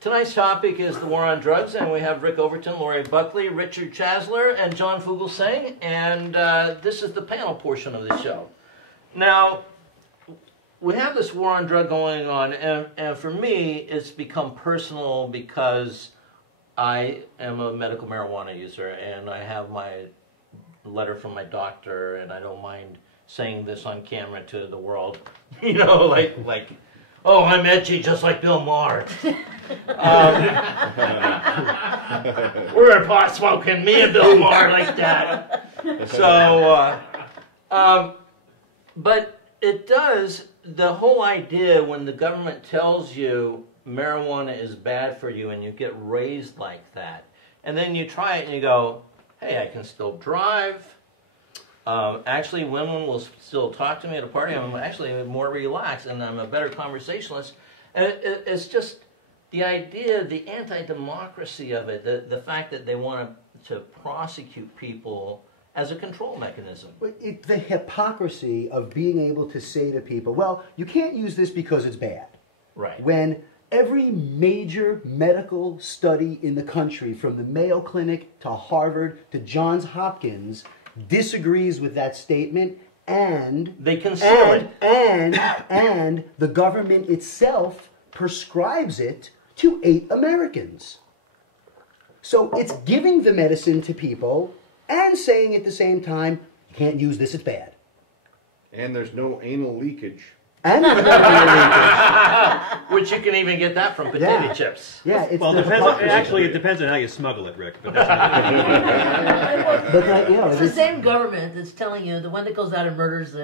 Tonight's topic is the war on drugs, and we have Rick Overton, Laurie Buckley, Richard Chassler, and John Fugelsang, and this is the panel portion of the show. Now, we have this war on drug going on, and for me, it's become personal because I am a medical marijuana user, and I have my letter from my doctor, and I don't mind saying this on camera to the world, you know, like, oh, I'm edgy just like Bill Bronner. We're a pot smoking, me and Bill Bronner like that. So, but it does, the whole idea when the government tells you marijuana is bad for you and you get raised like that, and then you try it and you go, hey, I can still drive. Actually, women will still talk to me at a party. I'm actually more relaxed, and I'm a better conversationalist. And it's just the idea, the anti-democracy of it, the fact that they want to prosecute people as a control mechanism. The hypocrisy of being able to say to people, well, you can't use this because it's bad. Right. When every major medical study in the country, from the Mayo Clinic to Harvard to Johns Hopkins, disagrees with that statement, and they conceal it. And the government itself prescribes it to 8 Americans. So it's giving the medicine to people and saying at the same time, you can't use this, it's bad. And there's no anal leakage. And there's no anal leakage. Which you can even get that from potato chips. Yeah, it's well, it depends on how you smuggle it, Rick. But that's it's the same government that's telling you, the one that goes out and murders,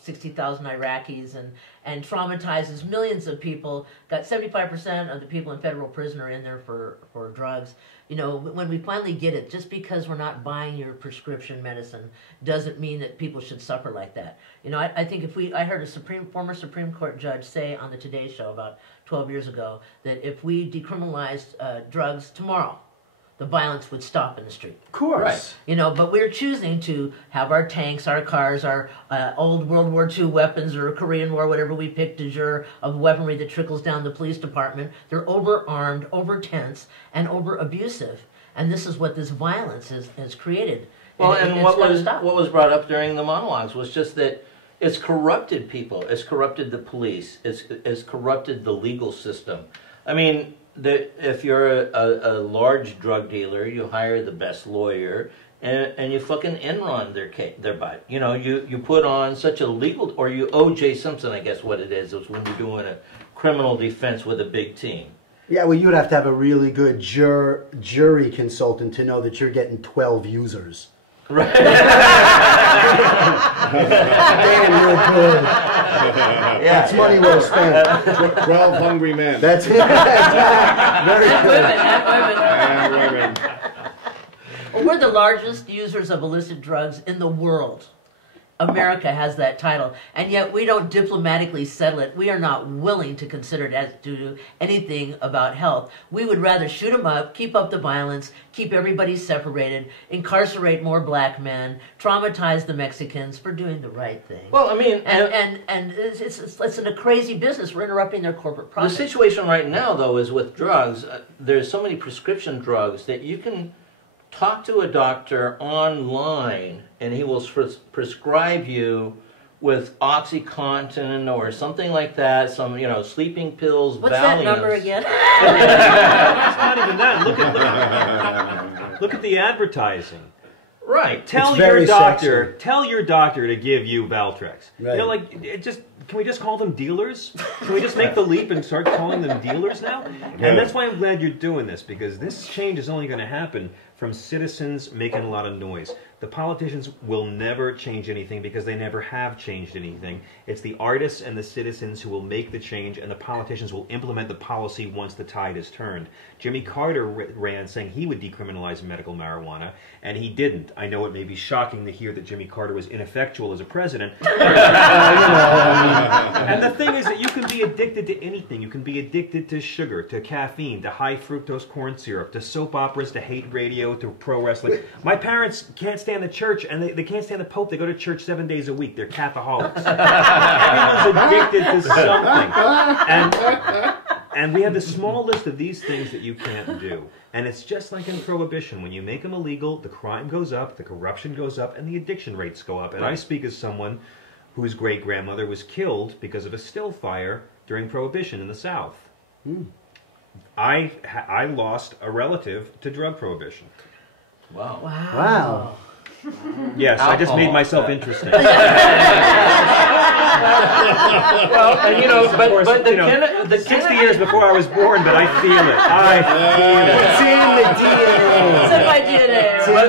60,000 Iraqis and traumatizes millions of people. Got 75% of the people in federal prison are in there for drugs. You know, when we finally get it, just because we're not buying your prescription medicine doesn't mean that people should suffer like that. You know, I think I heard a former Supreme Court judge say on the Today Show about 12 years ago that if we decriminalized drugs tomorrow, the violence would stop in the street. Of course. Right. You know, but we're choosing to have our tanks, our cars, our old World War II weapons or Korean War, whatever we pick de jour of weaponry that trickles down the police department. They're over-armed, over-tense, and over-abusive. And this is what this violence has created. Well, and what was brought up during the monologues was just that it's corrupted people. It's corrupted the police. It's corrupted the legal system. I mean, if you're a large drug dealer, you hire the best lawyer, and you fucking Enron their butt. You know, you put on such a legal, or you O.J. Simpson, I guess what it is when you're doing a criminal defense with a big team. Yeah, well, you'd have to have a really good jury consultant to know that you're getting 12 users. Right. Damn, you're good. Yeah, it's money well spent. 12 hungry men. That's it. Very good. And women. Well, we're the largest users of illicit drugs in the world. America has that title, and yet we don't diplomatically settle it. We are not willing to consider it as to do anything about health. We would rather shoot them up, keep up the violence, keep everybody separated, incarcerate more black men, traumatize the Mexicans for doing the right thing. Well, I mean, and it's in a crazy business. We're interrupting their corporate profits. The situation right now, though, is with drugs. There's so many prescription drugs that you can talk to a doctor online, and he will prescribe you with OxyContin or something like that. Some, sleeping pills. What's Valiums. that number again? it's not even that. Look at the advertising. Right. Tell your doctor to give you Valtrex. Right. Can we just call them dealers? Can we just make the leap and start calling them dealers now? And that's why I'm glad you're doing this, because this change is only going to happen from citizens making a lot of noise. The politicians will never change anything because they never have changed anything. It's the artists and the citizens who will make the change, and the politicians will implement the policy once the tide is turned. Jimmy Carter ran saying he would decriminalize medical marijuana, and he didn't. I know it may be shocking to hear that Jimmy Carter was ineffectual as a president. And the thing is that you can be addicted to anything. You can be addicted to sugar, to caffeine, to high fructose corn syrup, to soap operas, to hate radio, to pro wrestling. My parents can't stand the church, and they can't stand the Pope. They go to church 7 days a week. They're Catholics. Everyone's addicted to something. And we have this small list of these things that you can't do. And it's just like in Prohibition. When you make them illegal, the crime goes up, the corruption goes up, and the addiction rates go up. And I speak as someone whose great-grandmother was killed because of a still fire during Prohibition in the South. I lost a relative to drug prohibition. Wow. Wow. Yes, I just made myself interesting. Well, and you know, but the 60 years before I was born, but I feel it. I feel it. It's in the DNA. It's in my DNA. But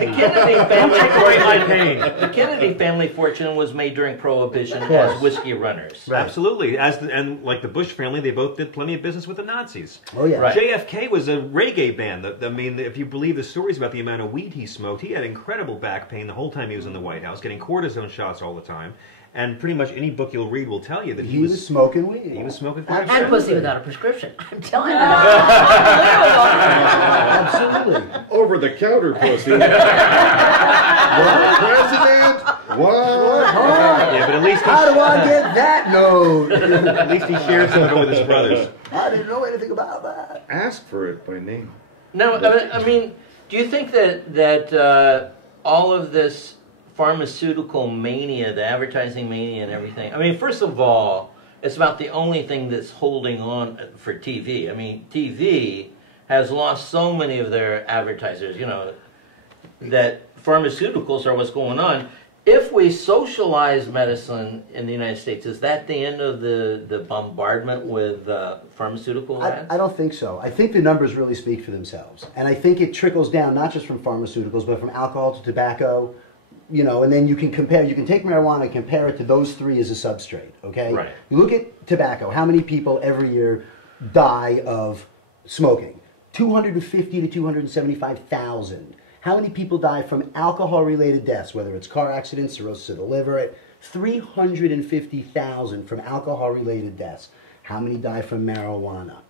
the Kennedy family, Take my pain. the Kennedy family fortune was made during Prohibition as whiskey runners. Right. Absolutely. And like the Bush family, they both did plenty of business with the Nazis. Oh, yeah. Right. JFK was a reggae band. I mean, if you believe the stories about the amount of weed he smoked, he had incredible back pain the whole time he was in the White House, getting cortisone shots all the time. And pretty much any book you'll read will tell you that He was smoking weed. He was smoking And pussy without a prescription. I'm telling you. Absolutely. Over-the-counter pussy. What? President? What? Yeah, but at least How do I get that note? at least he shared some of it with his brothers. I didn't know anything about that. Ask for it by name. No, I mean, do you think that all of this pharmaceutical mania, the advertising mania and everything, I mean, first of all, it's about the only thing that's holding on for TV. I mean, TV has lost so many of their advertisers, you know, that pharmaceuticals are what's going on. If we socialize medicine in the United States, is that the end of the bombardment with pharmaceutical ads? I don't think so. I think the numbers really speak for themselves. And I think it trickles down not just from pharmaceuticals, but from alcohol to tobacco, you know, and then you can compare, you can take marijuana and compare it to those three as a substrate, okay? Right. You look at tobacco, how many people every year die of smoking? 250 to 275,000. How many people die from alcohol-related deaths, whether it's car accidents, cirrhosis of the liver? 350,000 from alcohol-related deaths. How many die from marijuana?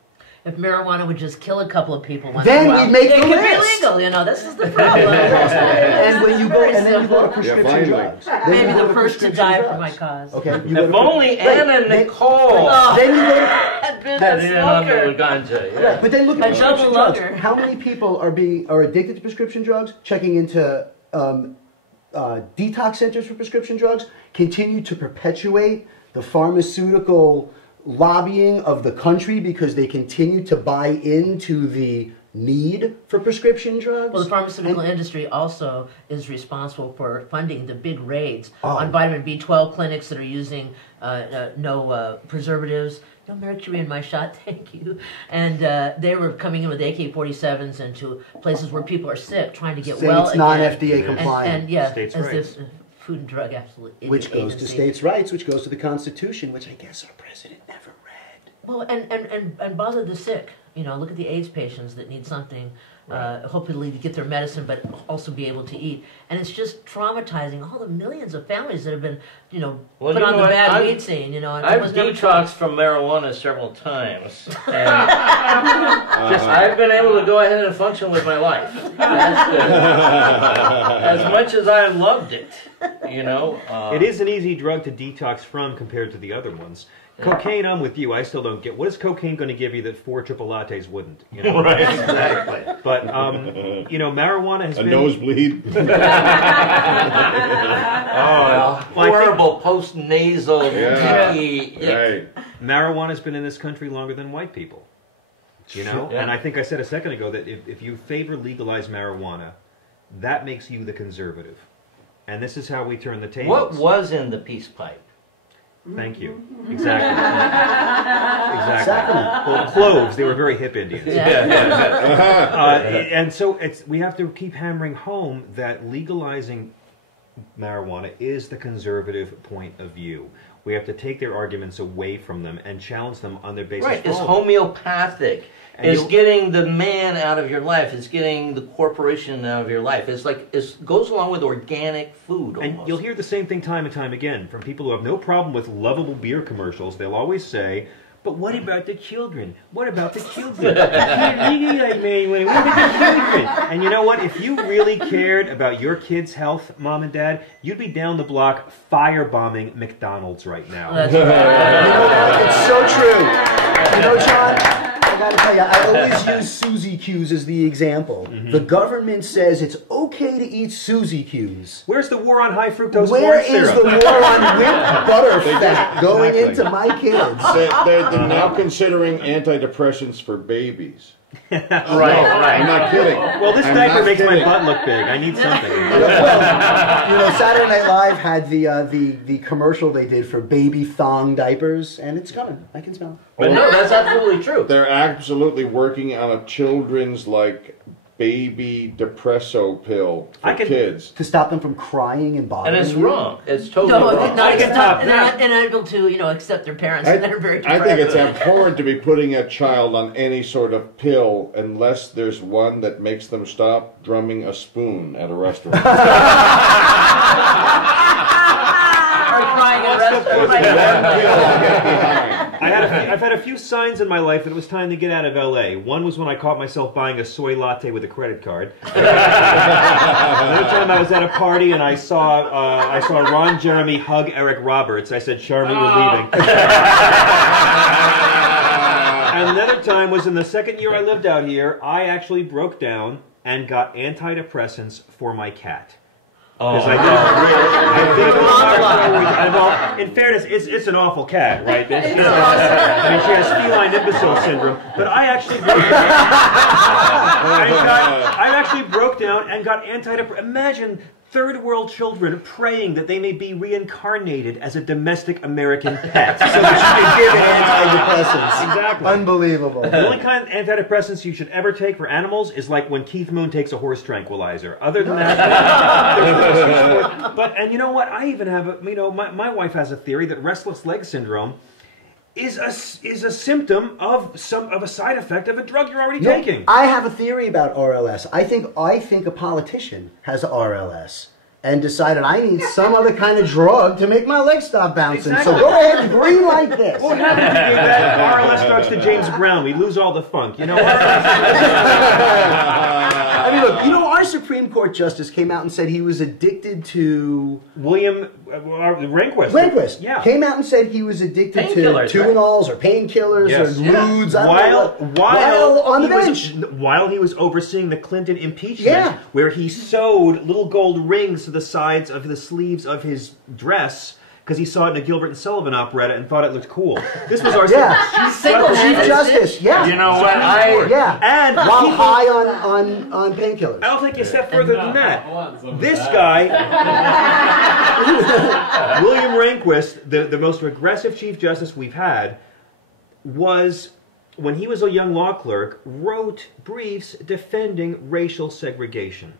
If marijuana would just kill a couple of people once Then in a while, we'd make it the could list. be legal, you know, this is the problem. And when you go, and then you go to prescription finally. drugs. Then Maybe you go the first to prescription die drugs. for my cause. Okay. You If only Anna and Nicole Then you go to Had been had a in on the smoker. ganja. Yeah. Right, but then look at A prescription double drugs. lugger. How many people are addicted to prescription drugs? Checking into detox centers for prescription drugs continue to perpetuate the pharmaceutical lobbying of the country because they continue to buy into the need for prescription drugs. Well, the pharmaceutical industry also is responsible for funding the big raids Oh. on vitamin B12 clinics that are using no preservatives, no mercury in my shot, thank you. And they were coming in with AK-47s into places where people are sick, trying to get Saying well it's again. non-FDA compliant. And yeah, States' as rights. if Food and Drug absolutely Which goes to Agency. states' rights, which goes to the Constitution, which I guess our president never read. Well, and bother the sick. You know, look at the AIDS patients that need something, hopefully to get their medicine, but also be able to eat. And it's just traumatizing all the millions of families that have been, you know, Well, put you on know the what? bad weed scene. You know, and it I've was never detoxed from marijuana several times, and I've been able to go ahead and function with my life. As much as I loved it, you know. It is an easy drug to detox from compared to the other ones. Cocaine, I'm with you. I still don't get. What is cocaine going to give you that 4 triple lattes wouldn't? You know? Right, exactly. But you know, marijuana has A been nosebleed. Horrible post-nasal Yeah. icky. Right. marijuana's been in this country longer than white people. You know, Yeah. and I think I said a second ago that if you favor legalized marijuana, that makes you the conservative, and this is how we turn the tables. What was in the peace pipe? Thank you. Exactly. Exactly. Sacrament. Well, cloves. They were very hip Indians. And so we have to keep hammering home that legalizing marijuana is the conservative point of view. We have to take their arguments away from them and challenge them on their basis. Right, for it's all of them. homeopathic. And It's you'll- getting the man out of your life. It's getting the corporation out of your life. It's like it goes along with organic food. Almost. And you'll hear the same thing time and time again from people who have no problem with lovable beer commercials. They'll always say, but what about the children? What about the children? What about the children? And you know what? If you really cared about your kids' health, Mom and Dad, you'd be down the block firebombing McDonald's right now. That's right. It's so true. You know, John, I always use Suzy Q's as the example. The government says it's okay to eat Suzy Q's. Where's the war on high fructose Where corn is syrup? the war on whipped butter fat going Exactly. into my kids? They're now considering antidepressants for babies. Right, I'm right. not kidding. Well, this I'm diaper not makes kidding. my butt look big. I need something. Well, Saturday Night Live had the commercial they did for baby thong diapers, and it's coming. I can smell it. But no, that's absolutely true. They're absolutely working on a children's baby depresso pill for I can- kids. To stop them from crying and bothering And it's you. wrong. It's totally No, wrong. no, it's can not. top They're that. not unable to, accept their parents, I, and they're very I depressed. think it's abhorrent to be putting a child on any sort of pill unless there's one that makes them stop drumming a spoon at a restaurant. Or crying at restaurants. That pill I'll get behind. I've had a few signs in my life that it was time to get out of LA. One was when I caught myself buying a soy latte with a credit card. Another time I was at a party and I saw Ron Jeremy hug Eric Roberts. I said, "Charmy, we're leaving." And another time was in the second year I lived out here. I actually broke down and got antidepressants for my cat. Because I did. In fairness, it's an awful cat, right? I mean, she has feline imbecile syndrome. But I actually broke down and got antidepressants. Imagine third world children praying that they may be reincarnated as a domestic American pet. So that you can give antidepressants. Exactly. Unbelievable. The only kind of antidepressants you should ever take for animals is like when Keith Moon takes a horse tranquilizer. Other than that, and you know what? I even have my wife has a theory that restless leg syndrome is a symptom of a side effect of a drug you're already taking. I have a theory about RLS. I think a politician has RLS and decided I need some other kind of drug to make my legs stop bouncing. Exactly. So go ahead and breathe like this. What happens if we gave that RLS drugs to James Brown? We lose all the funk. I mean, look, our Supreme Court justice came out and said he was addicted to... William Rehnquist. Rehnquist. Yeah. Came out and said he was addicted to Painkillers, Tuinals or painkillers or ludes. I don't know what. While on the bench. While he was overseeing the Clinton impeachment, Yeah. where he sewed little gold rings to the sides of the sleeves of his dress because he saw it in a Gilbert and Sullivan operetta and thought it looked cool. This was our Yeah. Single-handed. Chief Justice. Yeah. You know what? Yeah. And While people- high on painkillers. I'll take you a step further than that. This guy, William Rehnquist, the most regressive Chief Justice we've had, was, when he was a young law clerk, wrote briefs defending racial segregation.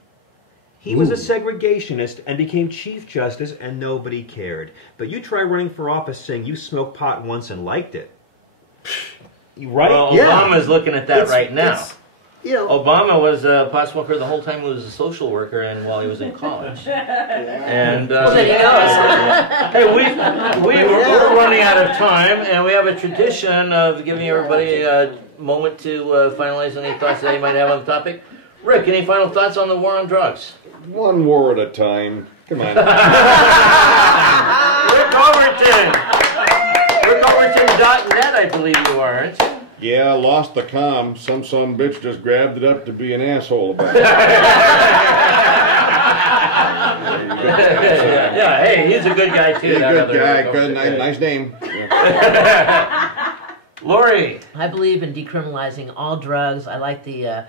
He was a segregationist and became Chief Justice, and nobody cared. But you try running for office saying you smoked pot once and liked it. Right? Well, Yeah. Obama's looking at that right now. Obama was a pot smoker the whole time he was a social worker and while he was in college. And Well, there you go. hey, we're running out of time, and we have a tradition of giving everybody a moment to finalize any thoughts that they might have on the topic. Rick, any final thoughts on the war on drugs? One war at a time. Come on. Rick Overton! RickOverton.net, I believe you are, aren't you? Yeah, I lost the comm. Some bitch just grabbed it up to be an asshole about it. Yeah, hey, he's a good guy too. He's a that good other guy. Rick Good, Overton. nice name. Yeah. Laurie. I believe in decriminalizing all drugs. I like the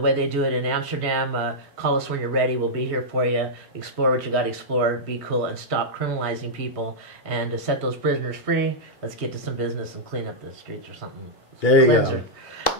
way they do it in Amsterdam. Call us when you're ready. We'll be here for you. Explore what you got to explore. Be cool and stop criminalizing people and to set those prisoners free. Let's get to some business and clean up the streets or something. There you Cleanser. go.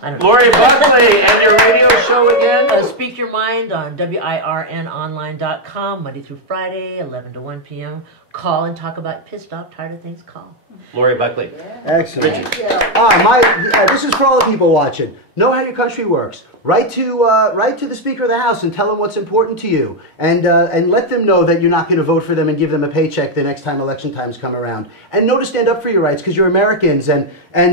I don't know. Laurie Buckley and your radio show again. Speak Your Mind on WIRNonline.com, Monday through Friday, 11 to 1 p.m. Call and talk about pissed off, tired of things. Call. Laurie Buckley. Excellent. This is for all the people watching. Know how your country works. Write to the Speaker of the House and tell them what's important to you, and let them know that you're not going to vote for them and give them a paycheck the next time election times come around. And know to stand up for your rights because you're Americans, and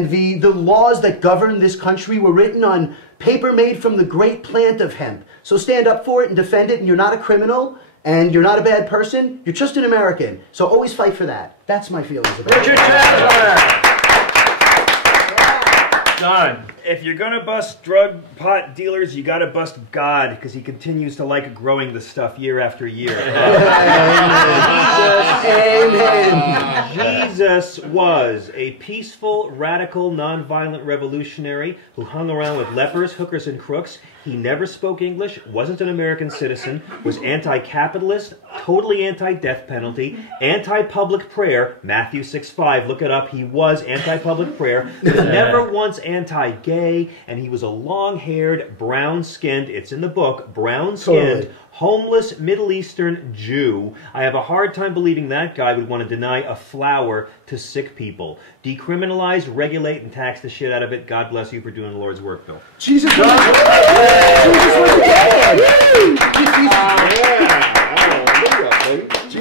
the laws that govern this country were written on paper made from the great plant of hemp. So stand up for it and defend it. And you're not a criminal. And you're not a bad person, you're just an American. So always fight for that. That's my feelings about it. Richard Chassler. John. If you're gonna bust drug pot dealers, you gotta bust God, because he continues to like growing the stuff year after year. Amen. Jesus was a peaceful, radical, nonviolent revolutionary who hung around with lepers, hookers, and crooks. He never spoke English, wasn't an American citizen, was anti-capitalist, totally anti-death penalty, anti-public prayer, Matthew 6:5, look it up, he was anti-public prayer, was never once anti-gay, and he was a long-haired, brown-skinned, it's in the book, brown-skinned, Totally. homeless Middle Eastern Jew. I have a hard time believing that guy would want to deny a flower to sick people. Decriminalize, regulate, and tax the shit out of it. God bless you for doing the Lord's work, Bill. Jesus was dead.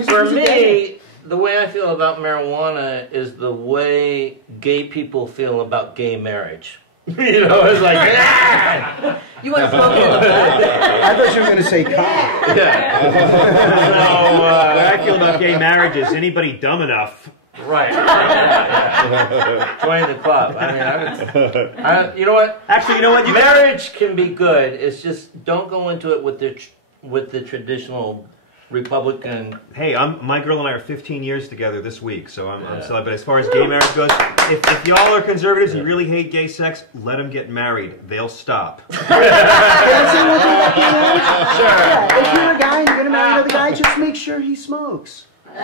For me, the way I feel about marijuana is the way gay people feel about gay marriage. You know, it's like, ah! You want to smoke in the back? I thought you were going to say cock. Yeah. So, what I feel about gay marriages, anybody dumb enough. Right. Join the club. I mean, you know what? Actually, you know what? Marriage can be good. It's just don't go into it with the traditional Republican. Hey, my girl and I are 15 years together this week, so I'm celibate. But as far as gay marriage goes, if y'all are conservatives and you really hate gay sex, let them get married. They'll stop. Sure. If you're a guy and you're going to marry another guy, just make sure he smokes. All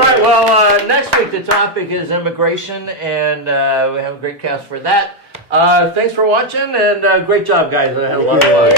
right, well, next week the topic is immigration, and we have a great cast for that. Thanks for watching, and great job, guys. I had a lot of fun.